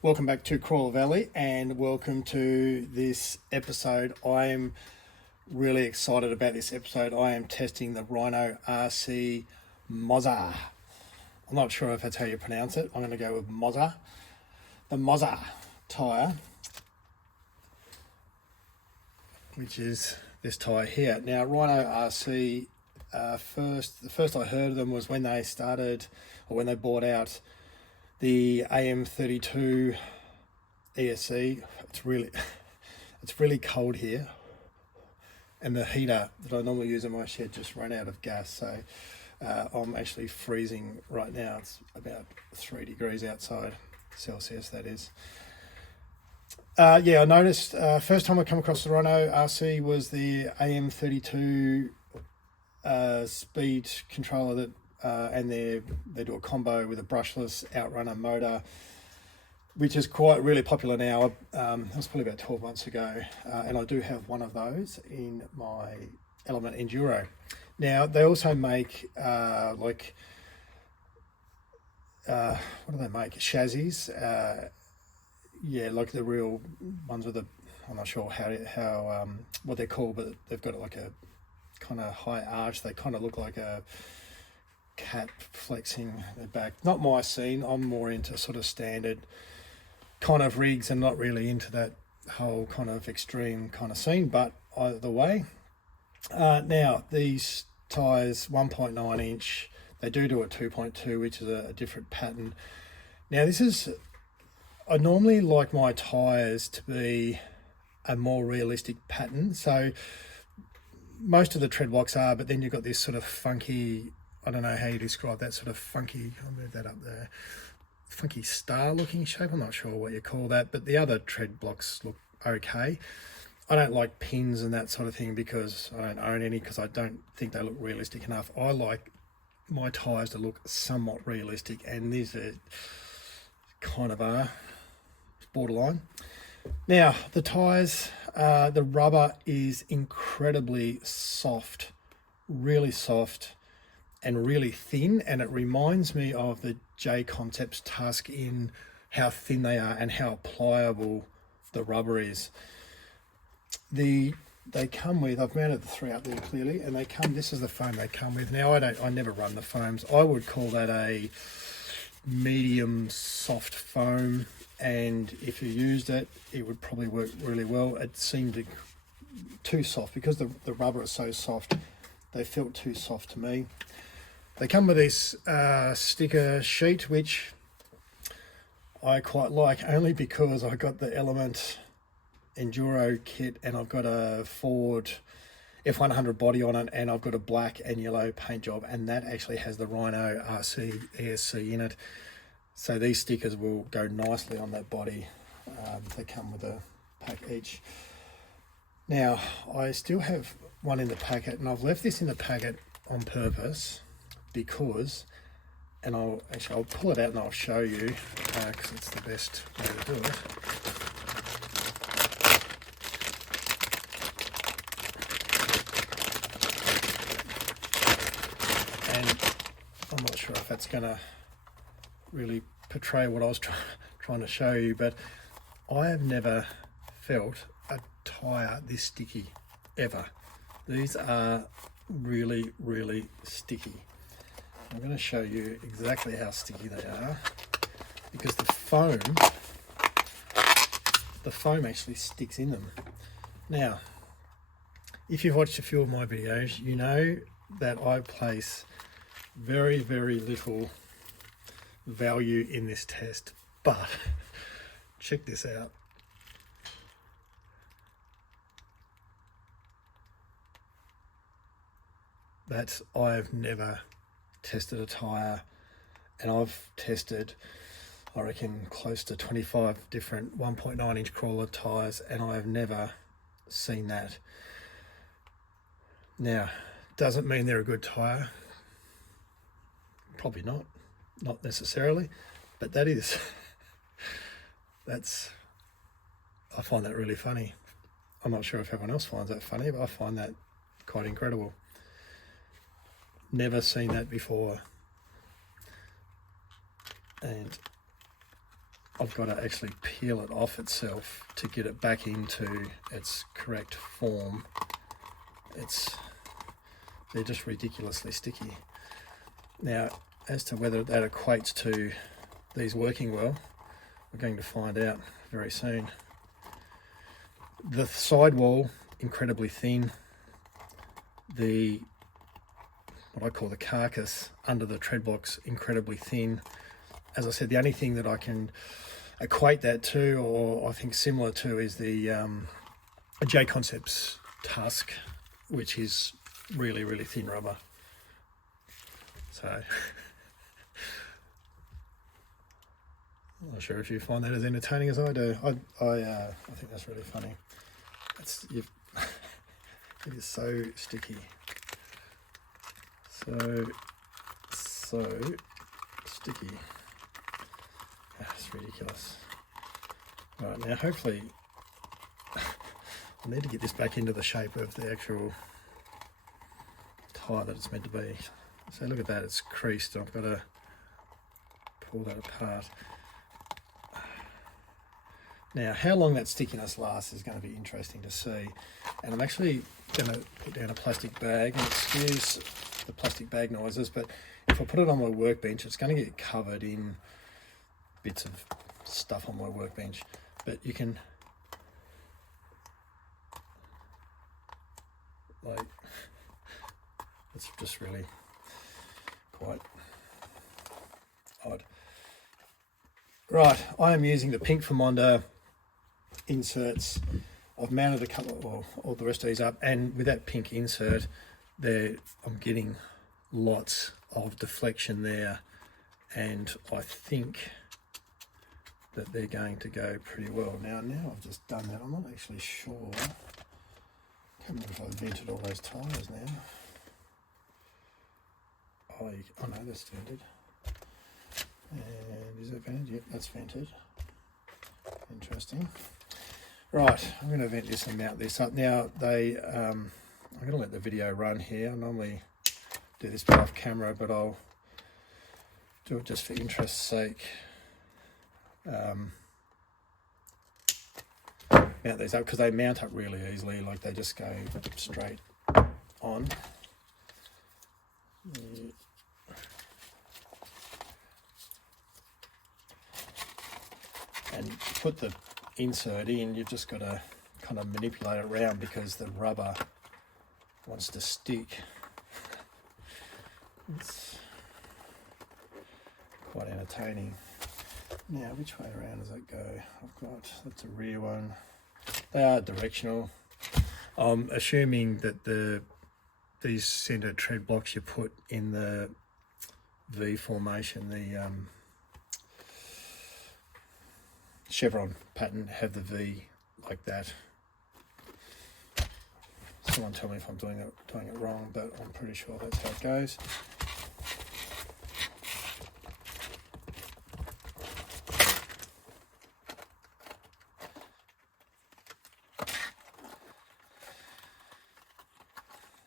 Welcome back to Crawler Valley and welcome to this episode. I am really excited about this episode. I am testing the RhinoRC Moza. I'm not sure if that's how you pronounce it. I'm going to go with Mozza. The Mozza tyre, which is this tyre here. Now RhinoRC, the first I heard of them was when they started, or when they bought out the AM32 ESC. It's really cold here, and the heater that I normally use in my shed just ran out of gas, so I'm actually freezing right now. It's about 3 degrees outside, Celsius that is. Yeah, I noticed first time I come across the RhinoRC was the AM32 speed controller that and they do a combo with a brushless outrunner motor, which is really popular now. That was probably about 12 months ago, and I do have one of those in my Element Enduro. Now they also make what do they make? Chassis, yeah, like the real ones with the, I'm not sure how what they're called, but they've got like a kind of high arch. They kind of look like a cat flexing their back. Not my scene. I'm more into sort of standard kind of rigs and not really into that whole kind of extreme kind of scene, but either way. Now these tyres, 1.9 inch, they do a 2.2, which is a different pattern. Now I normally like my tyres to be a more realistic pattern, so most of the tread blocks are, but then you've got this sort of funky, I don't know how you describe that, sort of funky, I'll move that up there, funky star looking shape. I'm not sure what you call that, but the other tread blocks look okay. I don't like pins and that sort of thing because I don't own any, because I don't think they look realistic enough. I like my tyres to look somewhat realistic, and these are kind of borderline. Now the tyres, the rubber is incredibly soft, really soft and really thin, and it reminds me of the J Concepts Tusk in how thin they are and how pliable the rubber is. They come with, I've mounted the 3 up there clearly, and this is the foam they come with. Now I never run the foams. I would call that a medium soft foam, and if you used it, it would probably work really well. It seemed too soft because the rubber is so soft. They felt too soft to me. They come with this sticker sheet, which I quite like, only because I got the Element Enduro kit and I've got a Ford F100 body on it, and I've got a black and yellow paint job, and that actually has the RhinoRC ESC in it. So these stickers will go nicely on that body. They come with a pack each. Now, I still have one in the packet, and I've left this in the packet on purpose because, and I'll pull it out and I'll show you because it's the best way to do it. And I'm not sure if that's going to really portray what I was trying to show you, but I have never felt a tyre this sticky ever. These are really, really sticky. I'm going to show you exactly how sticky they are, because the foam actually sticks in them. Now, if you've watched a few of my videos, you know that I place very, very little value in this test, but check this out. I've never tested a tyre, and I've tested, I reckon, close to 25 different 1.9 inch crawler tyres, and I have never seen that. Now, doesn't mean they're a good tyre, probably not necessarily, but I find that really funny. I'm not sure if everyone else finds that funny, but I find that quite incredible. Never seen that before. And I've got to actually peel it off itself to get it back into its correct form. They're just ridiculously sticky. Now, as to whether that equates to these working well, we're going to find out very soon. The sidewall, incredibly thin. What I call the carcass under the tread blocks, incredibly thin. As I said, the only thing that I can equate that to, or I think similar to, is the J-Concepts Tusk, which is really, really thin rubber. So, I'm not sure if you find that as entertaining as I do. I think that's really funny. It is so sticky. So sticky. It's ridiculous. Right, now hopefully I need to get this back into the shape of the actual tyre that it's meant to be. So look at that, it's creased. I've got to pull that apart. Now, how long that stickiness lasts is going to be interesting to see. And I'm actually going to put down a plastic bag, and excuse the plastic bag noises, but if I put it on my workbench, it's going to get covered in bits of stuff on my workbench. But you can, like, it's just really quite odd. Right, I am using the Pink Famonda inserts. I've mounted a couple, all the rest of these up, and with that pink insert there, I'm getting lots of deflection there, and I think that they're going to go pretty well. Now I've just done that, I'm not actually sure. I can't remember if I've vented all those tyres now. Oh no, that's vented. And is that vented? Yep, that's vented. Interesting. Right, I'm going to vent this and mount this up. Now, I'm going to let the video run here. I normally do this bit off camera, but I'll do it just for interest's sake. Mount these up because they mount up really easily, like they just go straight on. Yeah. And to put the insert in, you've just got to kind of manipulate it around because the rubber wants to stick. It's quite entertaining. Now, which way around does that go? That's a rear one. They are directional. I'm assuming that these centre tread blocks you put in the V formation, the chevron pattern, have the V like that. Someone tell me if I'm doing it wrong, but I'm pretty sure that's how it goes.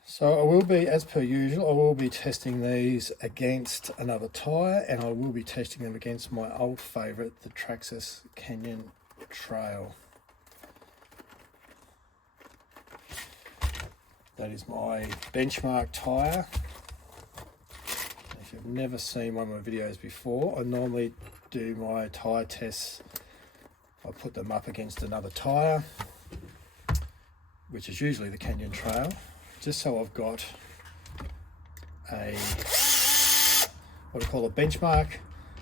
So I will be, as per usual, I will be testing these against another tyre, and I will be testing them against my old favourite, the Traxxas Canyon Trail. That is my benchmark tyre. If you've never seen one of my videos before, I normally do my tyre tests. I put them up against another tyre, which is usually the Canyon Trail, just so I've got what I call a benchmark,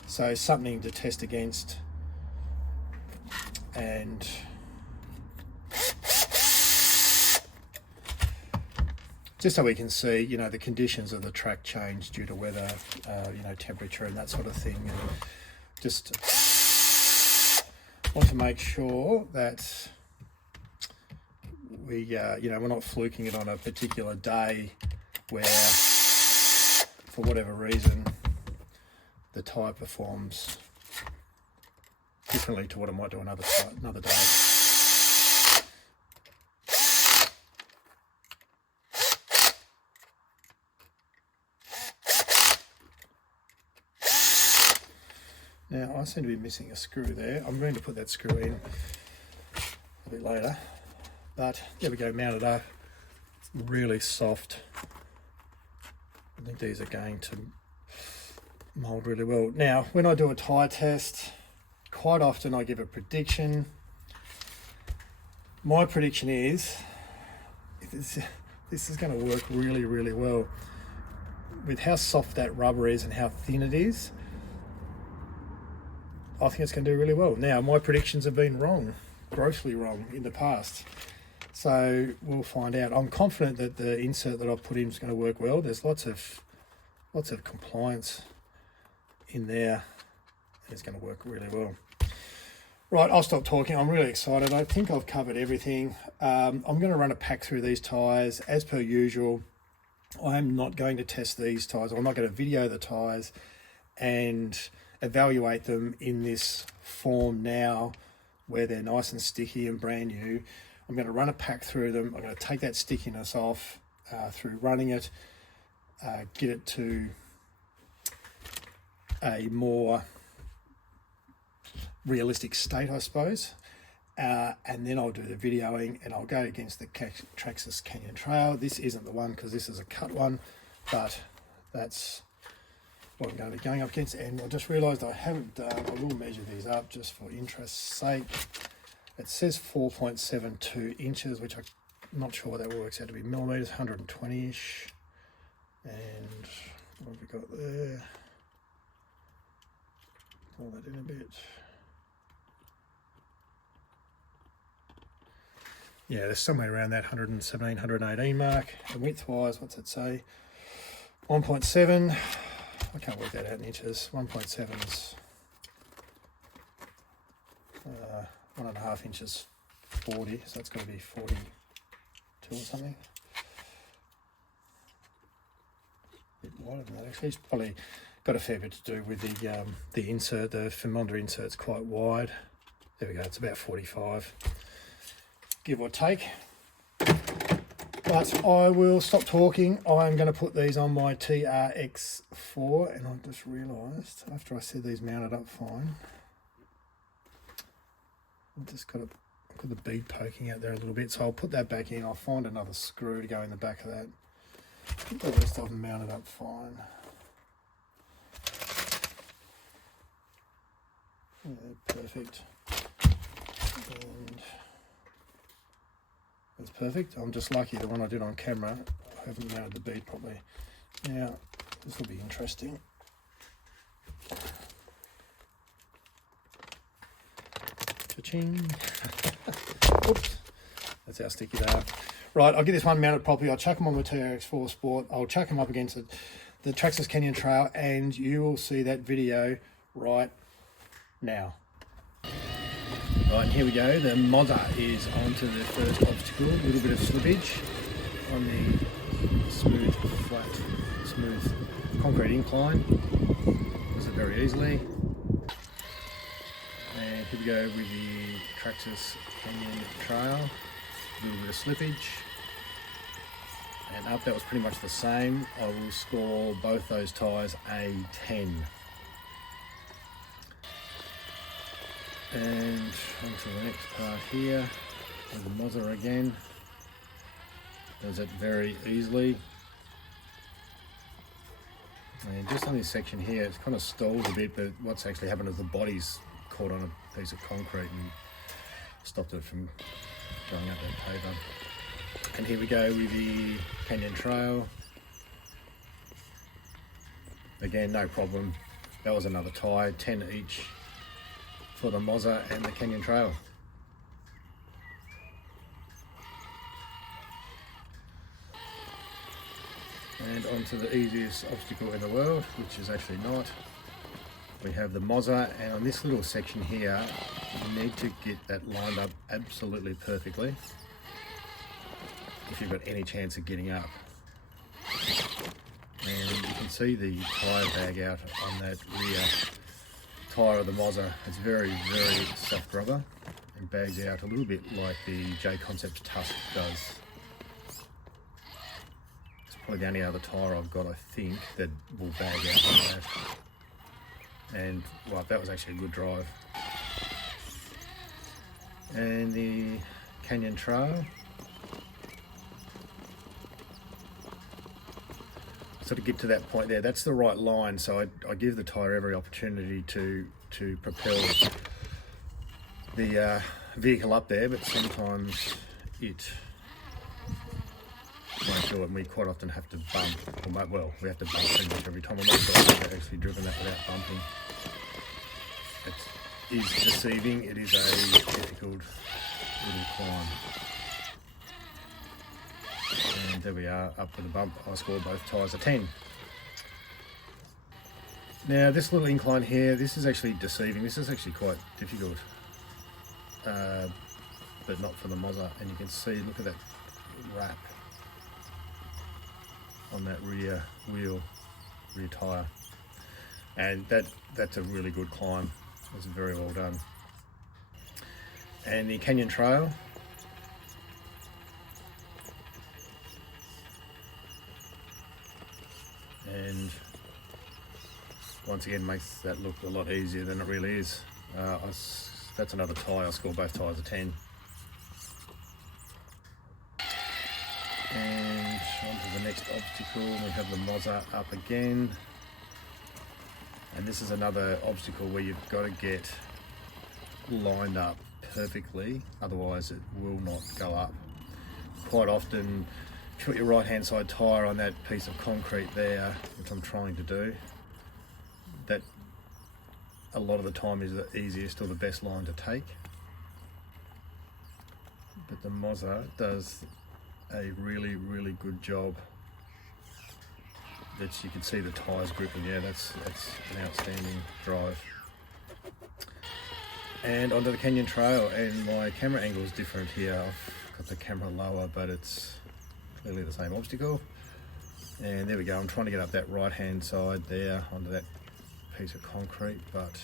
so something to test against, and just so we can see, the conditions of the track change due to weather, temperature and that sort of thing. And just want to make sure that we're not fluking it on a particular day where, for whatever reason, the tyre performs differently to what it might do another day. Now I seem to be missing a screw there. I'm going to put that screw in a bit later, but there we go, mounted up, really soft. I think these are going to mold really well. Now when I do a tyre test, quite often I give a prediction. My prediction is this is going to work really, really well. With how soft that rubber is and how thin it is, I think it's going to do really well. Now, my predictions have been wrong, grossly wrong in the past. So we'll find out. I'm confident that the insert that I've put in is going to work well. There's lots of compliance in there. It's going to work really well. Right, I'll stop talking. I'm really excited. I think I've covered everything. I'm going to run a pack through these tyres as per usual. I am not going to test these tyres. I'm not going to video the tyres and evaluate them in this form now where they're nice and sticky and brand new. I'm going to run a pack through them. I'm going to take that stickiness off through running it, get it to a more realistic state, I suppose, and then I'll do the videoing and I'll go against the Traxxas Canyon Trail. This isn't the one because this is a cut one, but that's what I'm going to be going up against. And I just realised I haven't done, I will measure these up just for interest's sake. It says 4.72 inches, which I'm not sure what that works out to be millimetres, 120-ish. And what have we got there? Pull that in a bit. Yeah, there's somewhere around that 117, 118 mark. And width-wise, what's it say? 1.7. I can't work that out in inches. 1.7 is 1.5 inches 40, so that's going to be 42 or something. A bit wider than that actually. It's probably got a fair bit to do with the insert. The thermometer insert's quite wide. There we go, it's about 45. Give or take. But I will stop talking. I'm going to put these on my TRX4, and I just realised after I said these mounted up fine, I've just got the bead poking out there a little bit, so I'll put that back in. I'll find another screw to go in the back of that. I think the rest of them mounted up fine. Yeah, perfect. And that's perfect. I'm just lucky the one I did on camera, I haven't mounted the bead properly. Now, this will be interesting. Cha-ching. Oops, that's how sticky they are. Right, I'll get this one mounted properly. I'll chuck them on the TRX4 Sport. I'll chuck them up against the Traxxas Canyon Trail, and you will see that video right now. Right, here we go. The Mozza is onto the first obstacle. A little bit of slippage on the smooth concrete incline. Does it very easily. And here we go with the Traxxas Canyon Trail. A little bit of slippage. And up, that was pretty much the same. I will score both those tyres a 10. And onto the next part here, with the Mozza again. Does it very easily. And just on this section here, it's kind of stalled a bit, but what's actually happened is the body's caught on a piece of concrete and stopped it from going up that paver. And here we go with the Canyon Trail. Again, no problem. That was another tyre, 10 each for the Mozza and the Canyon Trail. And onto the easiest obstacle in the world, which is actually not. We have the Mozza, and on this little section here, you need to get that lined up absolutely perfectly if you've got any chance of getting up. And you can see the tyre bag out on that rear tyre of the Mozza. It's very, very soft rubber and bags out a little bit like the J Concepts Tusk does. It's probably the only other tyre I've got, I think, that will bag out like that. and well, that was actually a good drive. And the Canyon Trail, sort of get to that point there, that's the right line, so I give the tyre every opportunity to propel the vehicle up there, but sometimes it won't do it, and we quite often have to bump, well, we have to bump pretty much every time. I'm not sure I've actually driven that without bumping. It is deceiving, it is a difficult little climb. And there we are, up with the bump. I scored both tyres a 10. Now this little incline here, this is actually deceiving, this is actually quite difficult. But not for the Moza, and you can see, look at that wrap on that rear wheel, rear tyre, and that's a really good climb. It's very well done. And the Canyon Trail, and once again makes that look a lot easier than it really is. That's another tyre. I scored both tyres a 10. And on to the next obstacle, we have the Moza up again. And this is another obstacle where you've got to get lined up perfectly, otherwise it will not go up. Quite often, if you put your right hand side tyre on that piece of concrete there, which I'm trying to do, that a lot of the time is the easiest or the best line to take. But the Moza does a really, really good job. That you can see the tyres gripping. Yeah, that's an outstanding drive. And onto the Canyon Trail, and my camera angle is different here. I've got the camera lower, but it's clearly the same obstacle. And there we go. I'm trying to get up that right hand side there onto that piece of concrete, but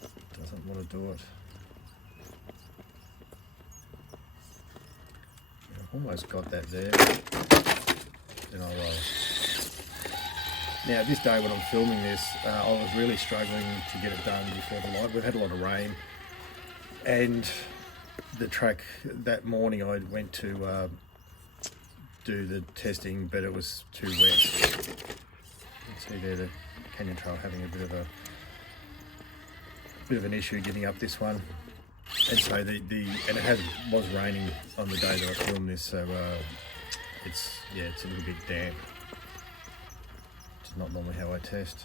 it doesn't want to do it. I've almost got that there. Then I'll roll. Now this day when I'm filming this, I was really struggling to get it done before the light. We've had a lot of rain, and the track that morning I went to do the testing, but it was too wet. You can see there the Canyon Trail having a bit of an issue getting up this one. And so and it was raining on the day that I filmed this, so it's a little bit damp. It's not normally how I test,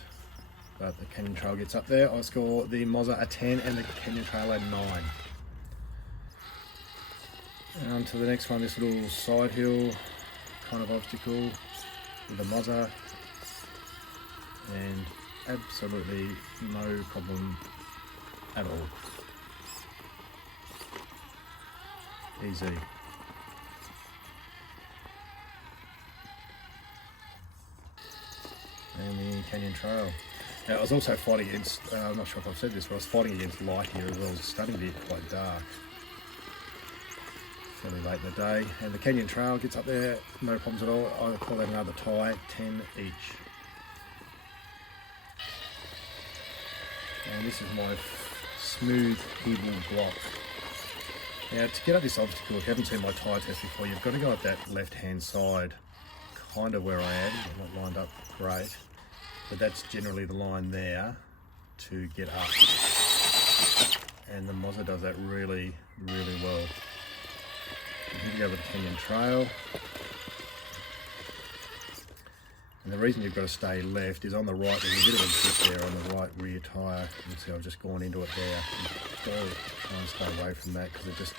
but the Canyon Trail gets up there. I score the Moza a 10 and the Canyon Trail a 9. And on to the next one, this little side hill kind of obstacle with the Moza, and absolutely no problem at all. Easy. And the Canyon Trail. Now I was also fighting against, I'm not sure if I've said this, but I was fighting against light here as well. It was starting to get quite dark. Fairly late in the day. And the Canyon Trail gets up there, no problems at all. I call that another tie, 10 each. And this is my smooth, even block. Now to get up this obstacle, if you haven't seen my tyre test before, you've got to go up that left-hand side, kind of where I am. I'm not lined up great, but that's generally the line there to get up. And the Moza does that really, really well. Here we go with the Canyon Trail. And the reason you've got to stay left is on the right, there's a bit of a dip there on the right rear tyre. You can see I've just gone into it there. You've got to try and stay away from that because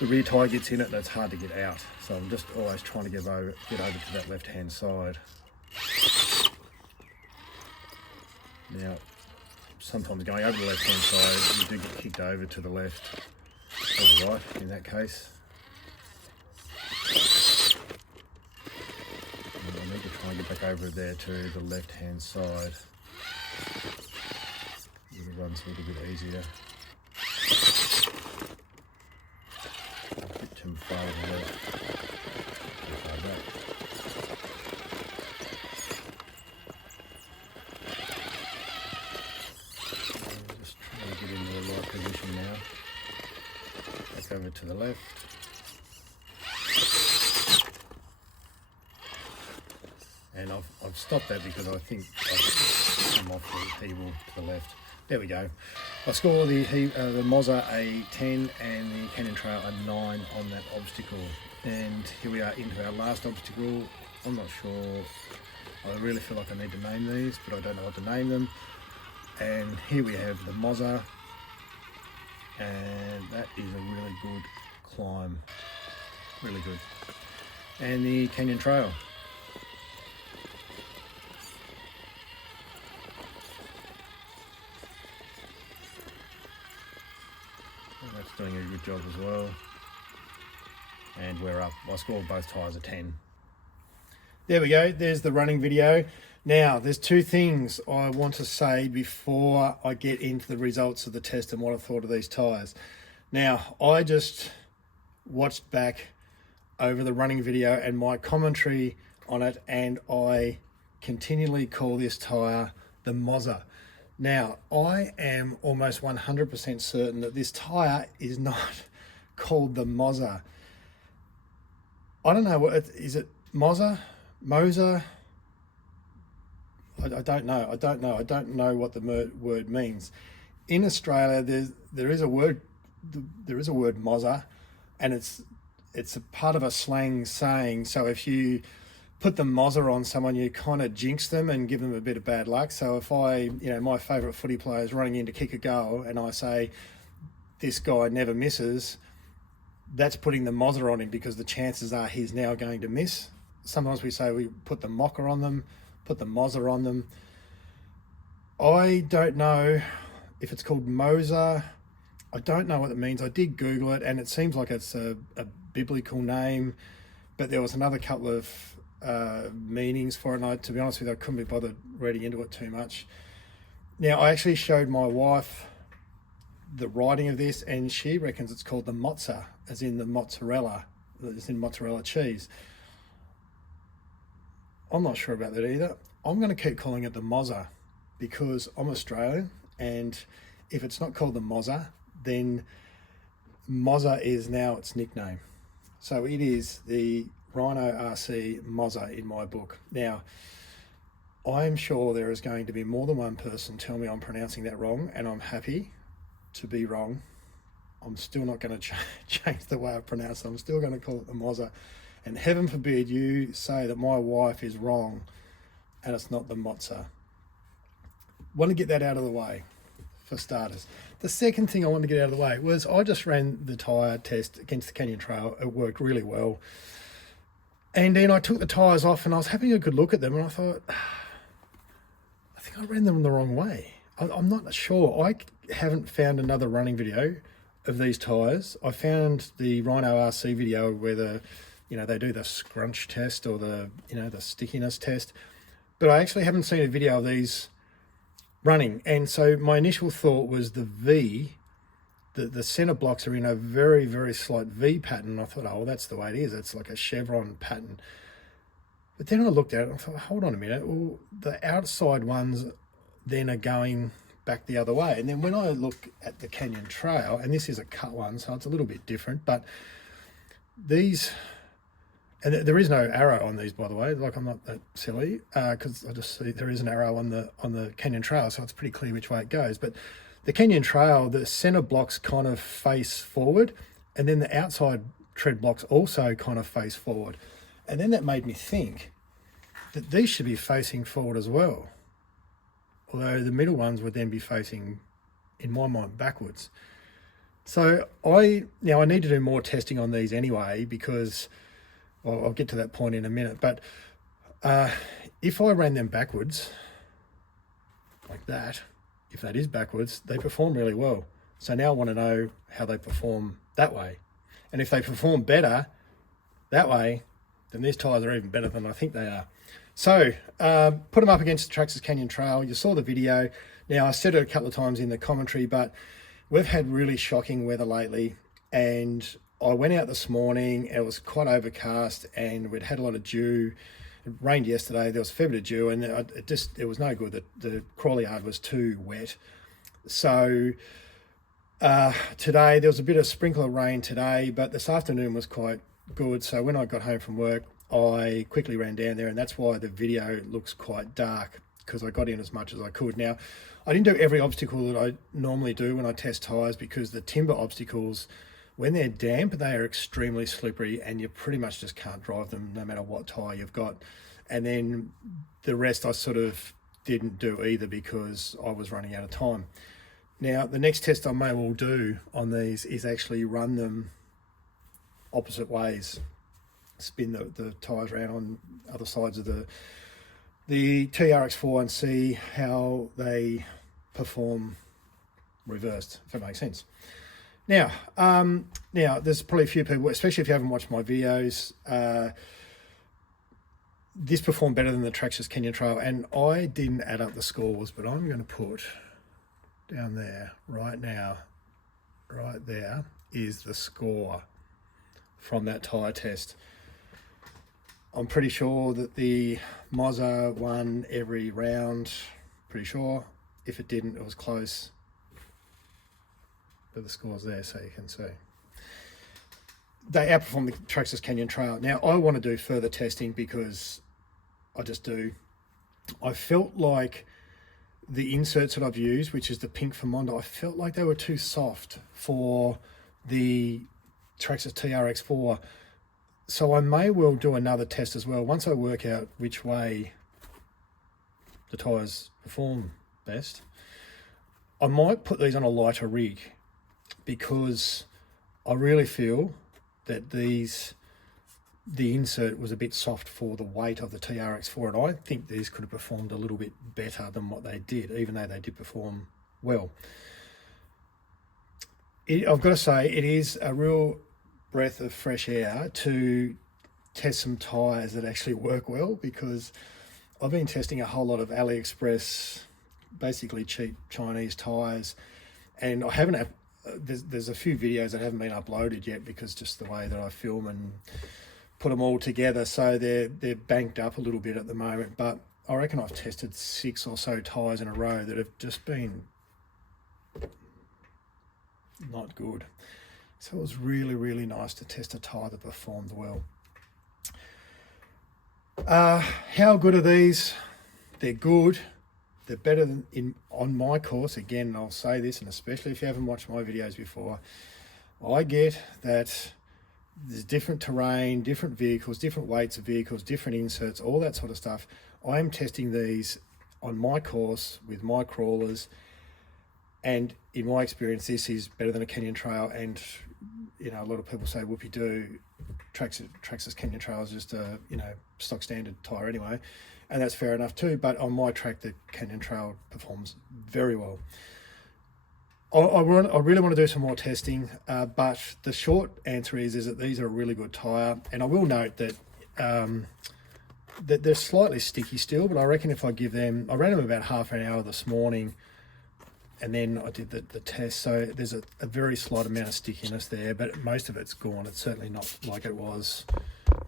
the rear tyre gets in it and it's hard to get out. So I'm just always trying to get over to that left-hand side. Now, sometimes going over the left-hand side, you do get kicked over to the left or the right in that case. I need to try and get back over there to the left-hand side. It runs a little bit easier. A bit too far to the left. Like that. position now. Back over to the left. And I've stopped that because I think I've come off the Hebel to the left. There we go. I score the Moza a 10 and the Canyon Trail a 9 on that obstacle. And here we are into our last obstacle. I'm not sure. I really feel like I need to name these, but I don't know what to name them. And here we have the Mozza, and that is a really good climb. Really good. And the Canyon Trail. That's doing a good job as well. And we're up. I scored both tyres a 10. There we go. There's the running video. Now, there's two things I want to say before I get into the results of the test and what I thought of these tyres. Now, I just watched back over the running video and my commentary on it, and I continually call this tyre the Mozza. Now, I am almost 100% certain that this tyre is not called the Mozza. I don't know, what is it? Moza? I don't know. I don't know what the word means. In Australia, there is a word Mozza, and it's a part of a slang saying. So if you put the Mozza on someone, you kind of jinx them and give them a bit of bad luck. So if my favourite footy player is running in to kick a goal, and I say this guy never misses, that's putting the Mozza on him because the chances are he's now going to miss. Sometimes we say we put the mocker on them, put the Mozza on them. I don't know if it's called Moza. I don't know what it means. I did Google it, and it seems like it's a biblical name, but there was another couple of meanings for it, and to be honest with you, I couldn't be bothered reading into it too much. Now, I actually showed my wife the writing of this, and she reckons it's called the Mozza, as in the mozzarella, as in mozzarella cheese. I'm not sure about that either. I'm going to keep calling it the Mozza because I'm Australian, and if it's not called the Mozza, then Mozza is now its nickname. So it is the RhinoRC Moza in my book. Now, I'm sure there is going to be more than one person tell me I'm pronouncing that wrong, and I'm happy to be wrong. I'm still not going to change the way I pronounce it. I'm still going to call it the Mozza. And heaven forbid you say that my wife is wrong and it's not the Mozza. Want to get that out of the way for starters. The second thing I wanted to get out of the way was I just ran the tyre test against the Canyon Trail. It worked really well. And then I took the tyres off and I was having a good look at them, and I thought, I think I ran them the wrong way. I'm not sure. I haven't found another running video of these tyres. I found the RhinoRC video where they do the scrunch test or the stickiness test, but I actually haven't seen a video of these running. And so my initial thought was the V, the center blocks are in a very, very slight V pattern. I thought, oh, well, that's the way it is. It's like a chevron pattern. But then I looked at it and I thought, hold on a minute. Well, the outside ones then are going back the other way. And then when I look at the Canyon Trail, and this is a cut one, so it's a little bit different, but these, and there is no arrow on these, by the way. Like, I'm not that silly, because I just see there is an arrow on the Canyon Trail, so it's pretty clear which way it goes. But the Canyon Trail, the center blocks kind of face forward, and then the outside tread blocks also kind of face forward. And then that made me think that these should be facing forward as well, although the middle ones would then be facing, in my mind, backwards. So I need to do more testing on these anyway, because I'll get to that point in a minute. But if I ran them backwards, like that, if that is backwards, they perform really well. So now I want to know how they perform that way. And if they perform better that way, then these tyres are even better than I think they are. So put them up against the Traxxas Canyon Trail. You saw the video. Now, I said it a couple of times in the commentary, but we've had really shocking weather lately, and I went out this morning. It was quite overcast, and we'd had a lot of dew. It rained yesterday. There was a fair bit of dew, and it was no good. The crawler yard was too wet. So Today there was a bit of sprinkle of rain today, but this afternoon was quite good. So when I got home from work, I quickly ran down there, and that's why the video looks quite dark, because I got in as much as I could. Now, I didn't do every obstacle that I normally do when I test tyres, because the timber obstacles, when they're damp, they are extremely slippery and you pretty much just can't drive them no matter what tyre you've got. And then the rest I sort of didn't do either because I was running out of time. Now, the next test I may well do on these is actually run them opposite ways, spin the tyres around on other sides of the TRX4 and see how they perform reversed, if that makes sense. Now, there's probably a few people, especially if you haven't watched my videos, this performed better than the Traxxas Canyon Trail, and I didn't add up the scores, but I'm going to put down there right now, right there is the score from that tyre test. I'm pretty sure that the Moza won every round, pretty sure. If it didn't, it was close. But the score's there so you can see. They outperformed the Traxxas Canyon Trail. Now, I want to do further testing because I just do. I felt like the inserts that I've used, which is the pink for Mondo, I felt like they were too soft for the Traxxas TRX4. So I may well do another test as well once I work out which way the tyres perform best. I might put these on a lighter rig because I really feel that the insert was a bit soft for the weight of the TRX4, and I think these could have performed a little bit better than what they did, even though they did perform well. I've got to say, it is a real breath of fresh air to test some tyres that actually work well, because I've been testing a whole lot of AliExpress, basically cheap Chinese tyres, and I haven't there's a few videos that haven't been uploaded yet because just the way that I film and put them all together, so they're banked up a little bit at the moment. But I reckon I've tested 6 or so tyres in a row that have just been not good. So it was really, really nice to test a tyre that performed well. How good are these? They're good. They're better than on my course. Again, and I'll say this, and especially if you haven't watched my videos before, I get that there's different terrain, different vehicles, different weights of vehicles, different inserts, all that sort of stuff. I am testing these on my course with my crawlers, and in my experience, this is better than a Canyon Trail. And you know, a lot of people say whoopie-doo, Traxxas Canyon Trail is just a stock standard tyre anyway, and that's fair enough too. But on my track, the Canyon Trail performs very well. I really want to do some more testing, but the short answer is that these are a really good tyre. And I will note that that they're slightly sticky still, but I reckon if I give them, I ran them about half an hour this morning, and then I did the test. So there's a very slight amount of stickiness there, but most of it's gone. It's certainly not like it was,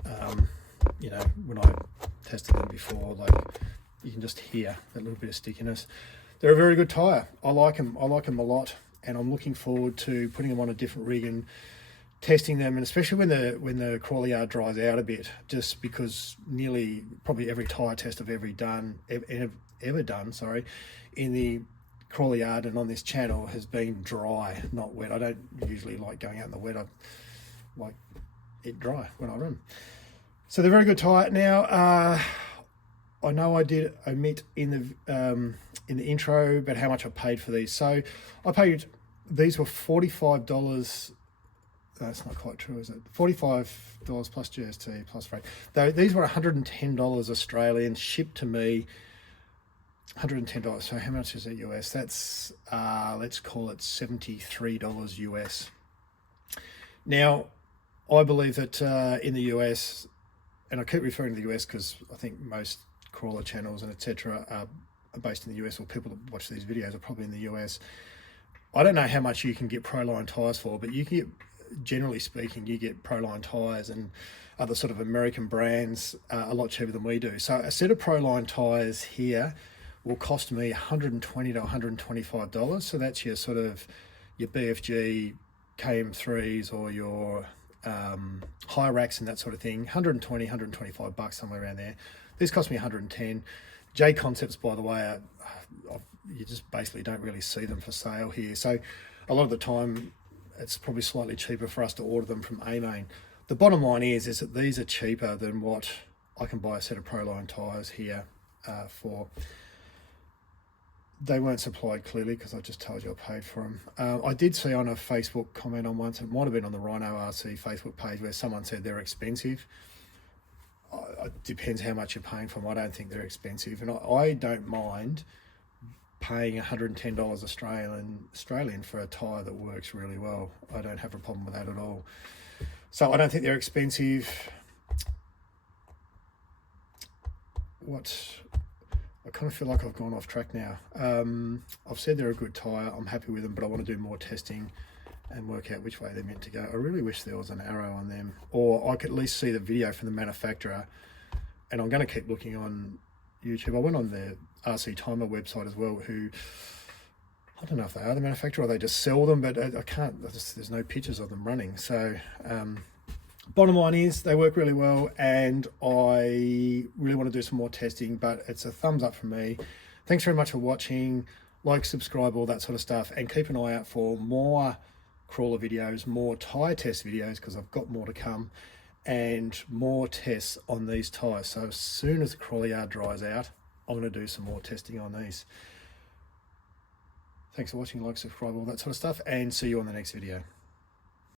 when I tested them before. Like, you can just hear that little bit of stickiness. They're a very good tyre. I like them a lot, and I'm looking forward to putting them on a different rig and testing them, and especially when the crawler yard dries out a bit, just because probably every tyre test I've ever done in the crawler yard and on this channel has been dry, not wet. I don't usually like going out in the wet. I like it dry when I run. So they're very good tyre. Now, I know I did omit in the intro about how much I paid for these. So I paid, these were $45. That's not quite true, is it? $45 plus GST plus freight. These were $110 Australian, shipped to me. $110. So how much is it US? That's let's call it $73 US. Now, I believe that in the US, and I keep referring to the US because I think most crawler channels and etc. are based in the US, or people that watch these videos are probably in the US. I don't know how much you can get Proline tyres for, but you can get, generally speaking, you get Proline tyres and other sort of American brands a lot cheaper than we do. So a set of Proline tyres here will cost me $120 to $125. So that's your sort of your BFG KM3s or your high racks and that sort of thing, 120, 125 bucks, somewhere around there. These cost me 110. J Concepts, by the way, you just basically don't really see them for sale here. So a lot of the time, it's probably slightly cheaper for us to order them from A-Main. The bottom line is that these are cheaper than what I can buy a set of Proline tyres here for. They weren't supplied clearly because I just told you I paid for them. I did see on a Facebook comment on once, it might have been on the RhinoRC Facebook page, where someone said they're expensive. It depends how much you're paying for them. I don't think they're expensive, and I don't mind paying $110 Australian for a tyre that works really well. I don't have a problem with that at all. So I don't think they're expensive. I kind of feel like I've gone off track now. I've said they're a good tyre. I'm happy with them, but I want to do more testing and work out which way they're meant to go. I really wish there was an arrow on them, or I could at least see the video from the manufacturer. And I'm going to keep looking on YouTube. I went on the RC Timer website as well, who, I don't know if they are the manufacturer or they just sell them, but I can't, there's no pictures of them running. So bottom line is they work really well, and I really want to do some more testing, but it's a thumbs up from me. Thanks very much for watching. Like, subscribe, all that sort of stuff, and keep an eye out for more crawler videos, more tyre test videos, because I've got more to come, and more tests on these tyres. So as soon as the crawler yard dries out, I'm going to do some more testing on these. Thanks for watching. Like, subscribe, all that sort of stuff, and see you on the next video.